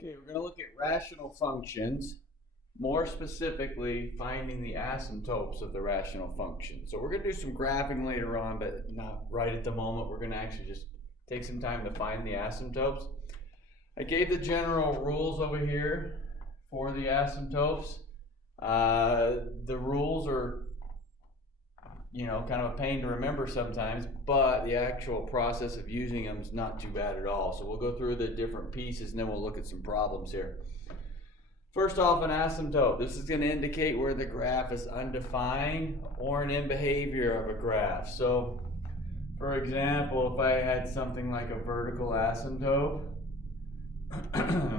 Okay, we're going to look at rational functions, more specifically finding the asymptotes of the rational function. So we're going to do some graphing later on, but not right at the moment. We're going to actually just take some time to find the asymptotes. I gave the general rules over here for the asymptotes. The rules are kind of a pain to remember sometimes, but the actual process of using them is not too bad at all. So we'll go through the different pieces and then we'll look at some problems here. First off, an asymptote. This is going to indicate where the graph is undefined or an end behavior of a graph. So, for example, if I had something like a vertical asymptote,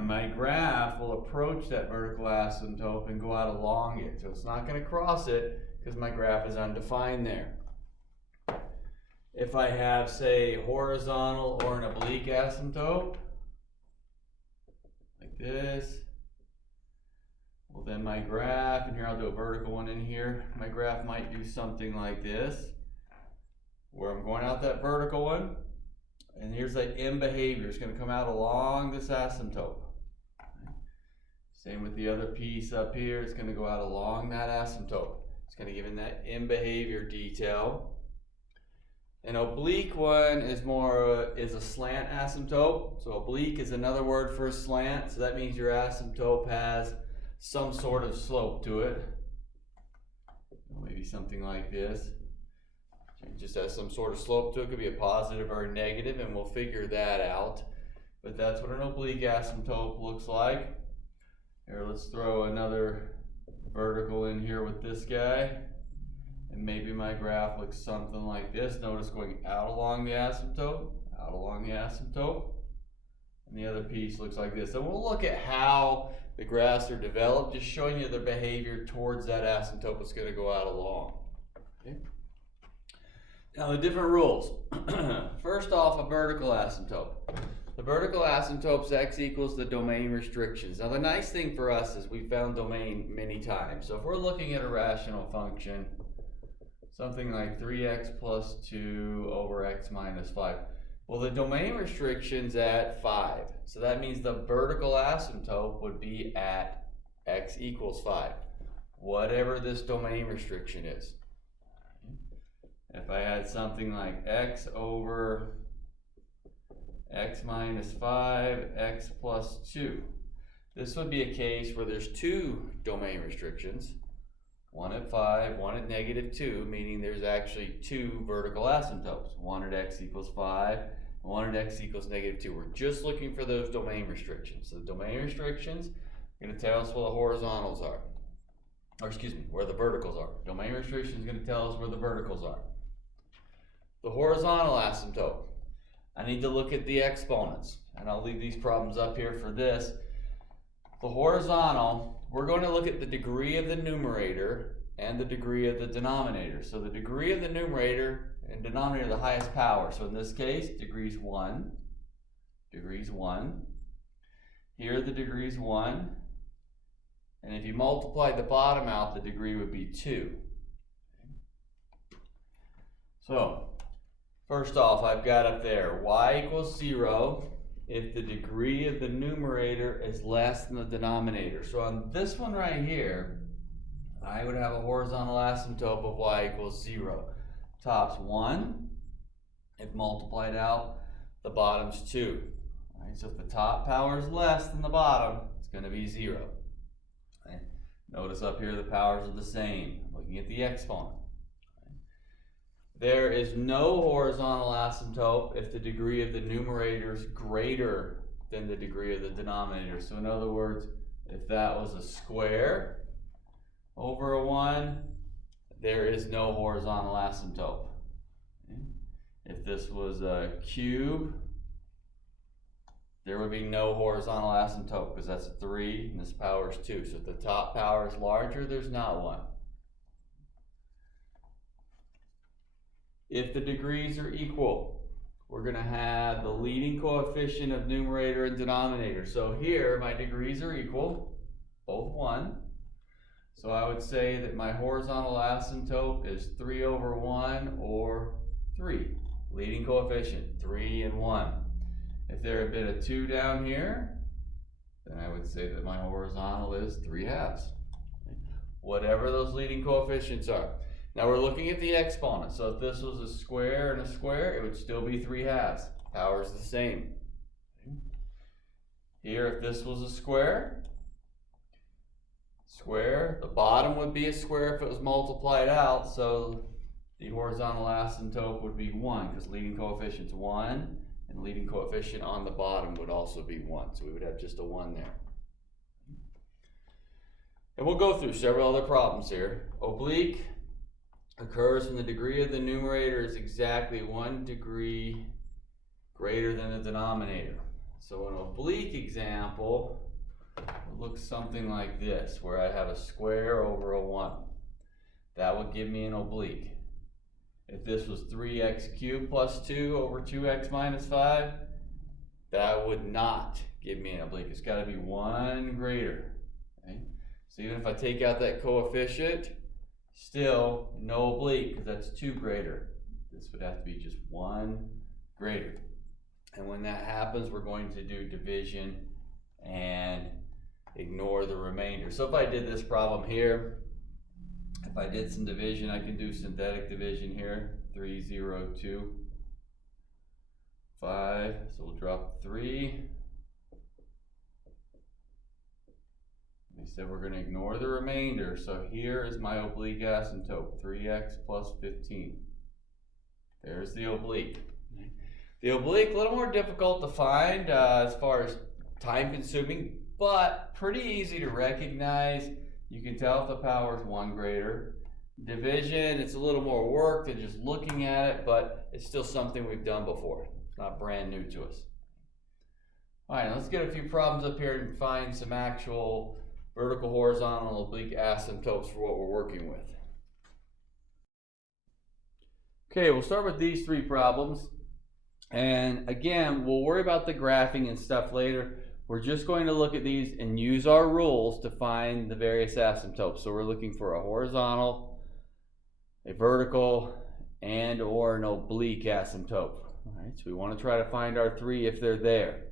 my graph will approach that vertical asymptote and go out along it. So it's not going to cross it because my graph is undefined there. If I have, say, horizontal or an oblique asymptote, like this, well then my graph, and here I'll do a vertical one in here, my graph might do something like this, where I'm going out that vertical one, and here's that end behavior. It's going to come out along this asymptote. Same with the other piece up here. It's going to go out along that asymptote. It's going to give in that end behavior detail. An oblique one is a slant asymptote. So oblique is another word for a slant. So that means your asymptote has some sort of slope to it. Maybe something like this. It just has some sort of slope to it. It could be a positive or a negative, and we'll figure that out. But that's what an oblique asymptote looks like. Here, let's throw another vertical in here with this guy. And maybe my graph looks something like this. Notice going out along the asymptote, out along the asymptote. And the other piece looks like this. And we'll look at how the graphs are developed, just showing you the behavior towards that asymptote that's going to go out along. Okay. Now the different rules. First off, a vertical asymptote. The vertical asymptote's x equals the domain restrictions. Now the nice thing for us is we found domain many times. So if we're looking at a rational function, something like 3x plus 2 over x minus 5. Well, the domain restriction's at 5. So that means the vertical asymptote would be at x equals 5. Whatever this domain restriction is. If I had something like x over x minus 5, x plus 2. This would be a case where there's two domain restrictions. One at 5, one at negative 2, meaning there's actually two vertical asymptotes. One at x equals 5, and one at x equals negative 2. We're just looking for those domain restrictions. So the domain restrictions are going to tell us where the horizontals are. Or excuse me, where the verticals are. Domain restriction is going to tell us where the verticals are. The horizontal asymptote. I need to look at the exponents. And I'll leave these problems up here for this. The horizontal, we're going to look at the degree of the numerator and the degree of the denominator. So the degree of the numerator and denominator are the highest power. So in this case, degrees 1. Degrees 1. Here the degree is 1. And if you multiply the bottom out, the degree would be 2. So, first off, I've got up there y equals 0 if the degree of the numerator is less than the denominator. So on this one right here, I would have a horizontal asymptote of y equals 0. Top's 1. If multiplied out, the bottom's 2. All right, so if the top power is less than the bottom, it's going to be 0. Okay. Notice up here the powers are the same. Looking at the exponent. There is no horizontal asymptote if the degree of the numerator is greater than the degree of the denominator. So in other words, if that was a square over a 1, there is no horizontal asymptote. Okay. If this was a cube, there would be no horizontal asymptote because that's a 3 and this power is 2. So if the top power is larger, there's not one. If the degrees are equal, we're going to have the leading coefficient of numerator and denominator. So here, my degrees are equal, both 1. So I would say that my horizontal asymptote is 3 over 1 or 3. Leading coefficient, 3 and 1. If there had been a 2 down here, then I would say that my horizontal is 3/2. Whatever those leading coefficients are. Now we're looking at the exponent. So if this was a square and a square, it would still be 3/2. Power is the same. Here, if this was a square, the bottom would be a square if it was multiplied out. So the horizontal asymptote would be 1 because leading coefficient's 1, and leading coefficient on the bottom would also be 1. So we would have just a 1 there. And we'll go through several other problems here. Oblique occurs when the degree of the numerator is exactly 1 degree greater than the denominator. So an oblique example looks something like this, where I have a square over a 1. That would give me an oblique. If this was 3x cubed plus 2 over 2x minus 5, that would not give me an oblique. It's got to be 1 greater. Okay? So even if I take out that coefficient, still no oblique because that's 2 greater. This would have to be just 1 greater. And when that happens, we're going to do division and ignore the remainder. So if I did this problem here, if I did some division, I can do synthetic division here. 3, 0, 2, 5. So we'll drop 3. We said we're going to ignore the remainder. So here is my oblique asymptote, 3x plus 15. There's the oblique. The oblique, a little more difficult to find as far as time consuming, but pretty easy to recognize. You can tell if the power is 1 greater. Division, it's a little more work than just looking at it, but it's still something we've done before. It's not brand new to us. All right, let's get a few problems up here and find some actual vertical, horizontal, and oblique asymptotes for what we're working with. Okay, we'll start with these 3 problems. And again, we'll worry about the graphing and stuff later. We're just going to look at these and use our rules to find the various asymptotes. So we're looking for a horizontal, a vertical, and or an oblique asymptote. All right, so we want to try to find our 3 if they're there.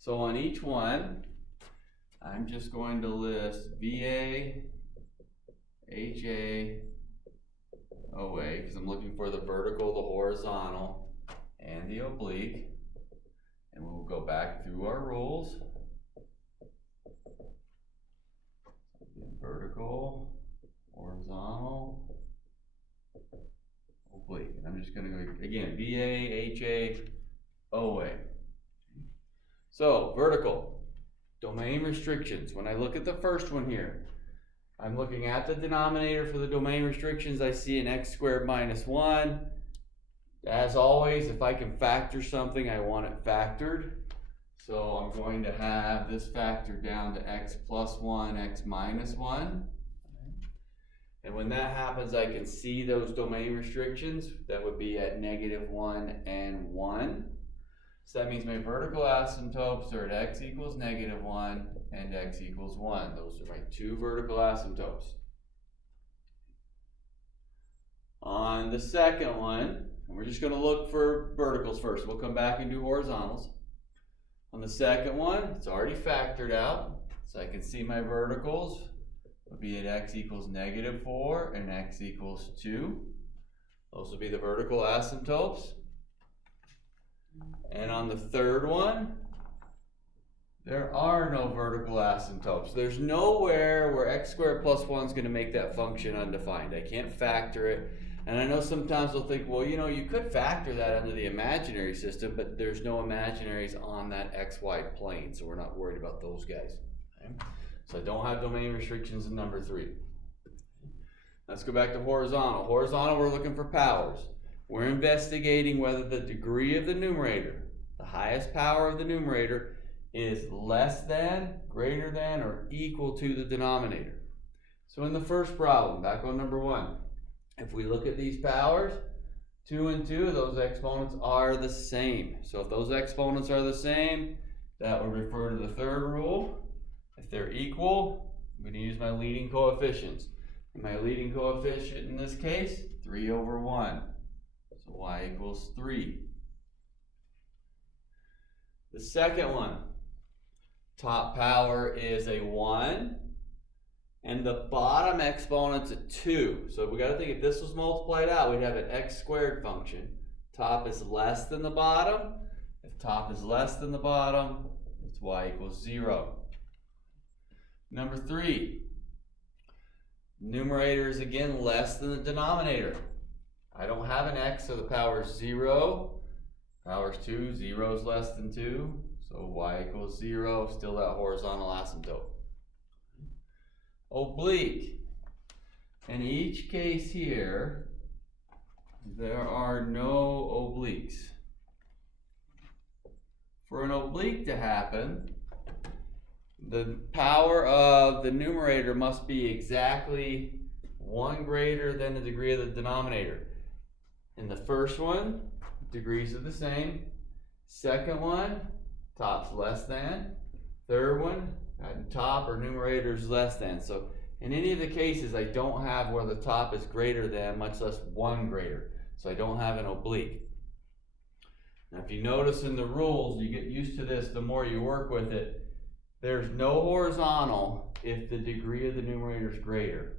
So on each one, I'm just going to list VA, HA, OA, because I'm looking for the vertical, the horizontal, and the oblique. And we'll go back through our rules. Vertical, horizontal, oblique. And I'm just going to go again, VA, HA, OA. So vertical, domain restrictions. When I look at the first one here, I'm looking at the denominator for the domain restrictions. I see an x squared minus 1. As always, if I can factor something, I want it factored. So I'm going to have this factored down to x plus 1, x minus 1. And when that happens, I can see those domain restrictions. That would be at -1 and 1. So that means my vertical asymptotes are at x equals -1 and x equals 1. Those are my 2 vertical asymptotes. On the second one, we're just going to look for verticals first. We'll come back and do horizontals. On the second one, it's already factored out. So I can see my verticals would be at x equals -4 and x equals 2. Those will be the vertical asymptotes. And on the third one, there are no vertical asymptotes. There's nowhere where x squared plus 1 is going to make that function undefined. I can't factor it. And I know sometimes they'll think, well, you know, you could factor that under the imaginary system, but there's no imaginaries on that xy plane, so we're not worried about those guys. Okay? So I don't have domain restrictions in number 3. Let's go back to horizontal. Horizontal, we're looking for powers. We're investigating whether the degree of the numerator, the highest power of the numerator, is less than, greater than, or equal to the denominator. So in the first problem, back on number 1, if we look at these powers, 2 and 2, those exponents are the same. So if those exponents are the same, that would refer to the third rule. If they're equal, I'm going to use my leading coefficients. And my leading coefficient in this case, 3 over 1. So y equals 3. The second one, top power is a 1, and the bottom exponent's a 2. So we got to think if this was multiplied out, we'd have an x squared function. Top is less than the bottom. If top is less than the bottom, it's y equals 0. Number 3, numerator is again less than the denominator. I don't have an x, so the power is 0. Power is 2, 0 is less than 2, so y equals 0, still that horizontal asymptote. Oblique. In each case here, there are no obliques. For an oblique to happen, the power of the numerator must be exactly 1 greater than the degree of the denominator. In the first one, degrees are the same. Second one, top's less than. Third one, top or numerator is less than. So in any of the cases, I don't have where the top is greater than, much less 1 greater. So I don't have an oblique. Now if you notice in the rules, you get used to this the more you work with it, there's no horizontal if the degree of the numerator is greater.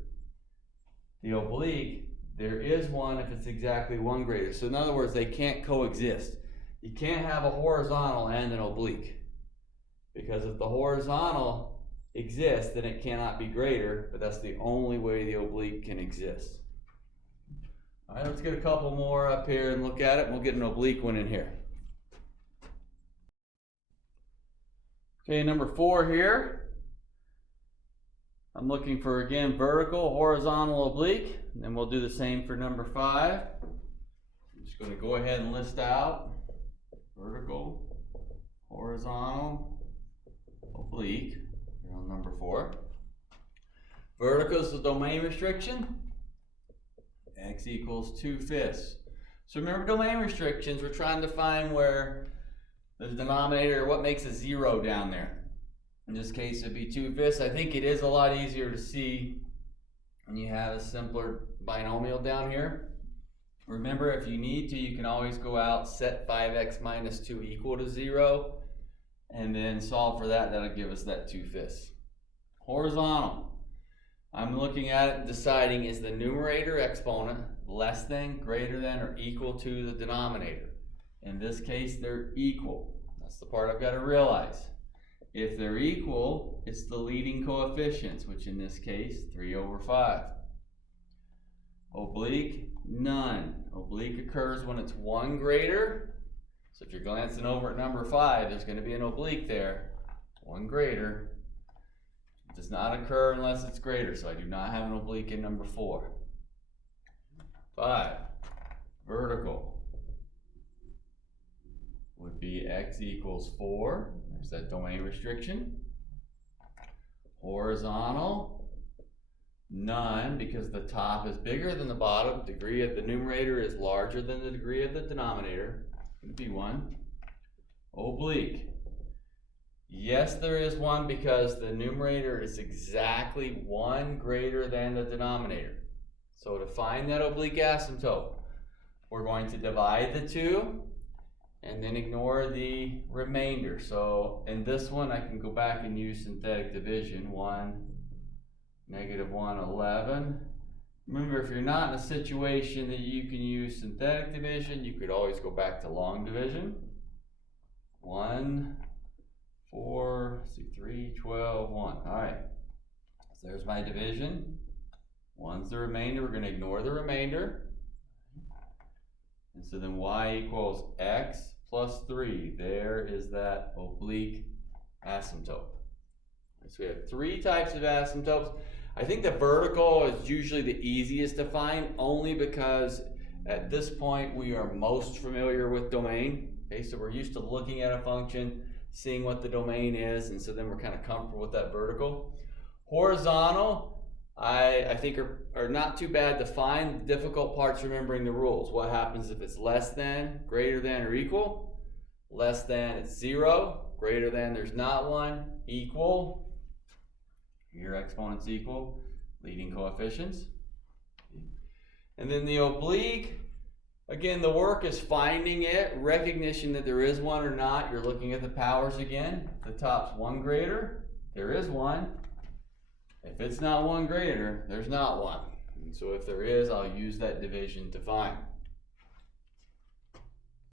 The oblique, there is one if it's exactly 1 greater. So in other words, they can't coexist. You can't have a horizontal and an oblique. Because if the horizontal exists, then it cannot be greater, but that's the only way the oblique can exist. All right, let's get a couple more up here and look at it, and we'll get an oblique one in here. Okay, number 4 here. I'm looking for, again, vertical, horizontal, oblique, and then we'll do the same for number 5. I'm just going to go ahead and list out vertical, horizontal, oblique, here on number 4. Vertical is the domain restriction, x equals 2/5. So remember domain restrictions, we're trying to find where the denominator, what makes a 0 down there. In this case it'd be 2/5. I think it is a lot easier to see when you have a simpler binomial down here. Remember, if you need to, you can always go out, set 5x minus 2 equal to 0, and then solve for that. That'll give us that 2/5. Horizontal. I'm looking at it and deciding, is the numerator exponent less than, greater than, or equal to the denominator? In this case, they're equal. That's the part I've got to realize. If they're equal, it's the leading coefficients, which in this case, 3/5. Oblique, none. Oblique occurs when it's 1 greater. So if you're glancing over at number 5, there's going to be an oblique there. 1 greater. It does not occur unless it's greater, so I do not have an oblique in number 4. 5. Vertical would be x equals 4. There's that domain restriction. Horizontal, none, because the top is bigger than the bottom. Degree of the numerator is larger than the degree of the denominator. It would be 1. Oblique. Yes, there is one because the numerator is exactly 1 greater than the denominator. So to find that oblique asymptote, we're going to divide the 2 and then ignore the remainder. So in this one, I can go back and use synthetic division. 1, -1, 11. Remember, if you're not in a situation that you can use synthetic division, you could always go back to long division. 1, 4, 3, 12, 1. All right, so there's my division. 1's the remainder. We're going to ignore the remainder. And so then y equals x plus 3. There is that oblique asymptote. So we have 3 types of asymptotes. I think the vertical is usually the easiest to find, only because at this point we are most familiar with domain. Okay, so we're used to looking at a function, seeing what the domain is, and so then we're kind of comfortable with that vertical. Horizontal, I think are not too bad to find. The difficult part's remembering the rules. What happens if it's less than, greater than, or equal? Less than, it's 0. Greater than, there's not one. Equal, your exponent's equal. Leading coefficients. And then the oblique, Again, the work is finding it, recognition that there is one or not. You're looking at the powers again. If the top's 1 greater, there is one. If it's not 1 greater, there's not one. And so if there is, I'll use that division to find.